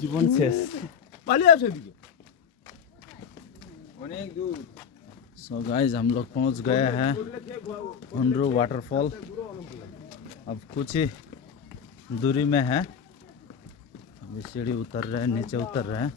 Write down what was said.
জীবন শেষ। So guys हम लोग पहुंच गए हैं हुंड्रू वाटरफॉल। अब कुछ ही दूरी में है। अभी सीढ़ी उतर रहे हैं, नीचे उतर रहे हैं।